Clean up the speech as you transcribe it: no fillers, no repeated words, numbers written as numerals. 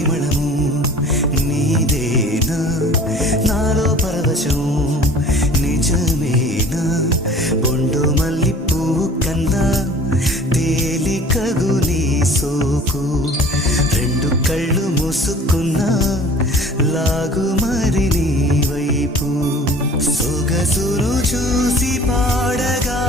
పరిమళము నీదేనా నాలో పరవశం నిజమేనా బొండు మల్లిపూ కన్నా తేలికగు నీ సోకు రెండు కళ్ళు మూసుకున్నా లాగు మరి నీ వైపు సొగసును చూసి పాడగా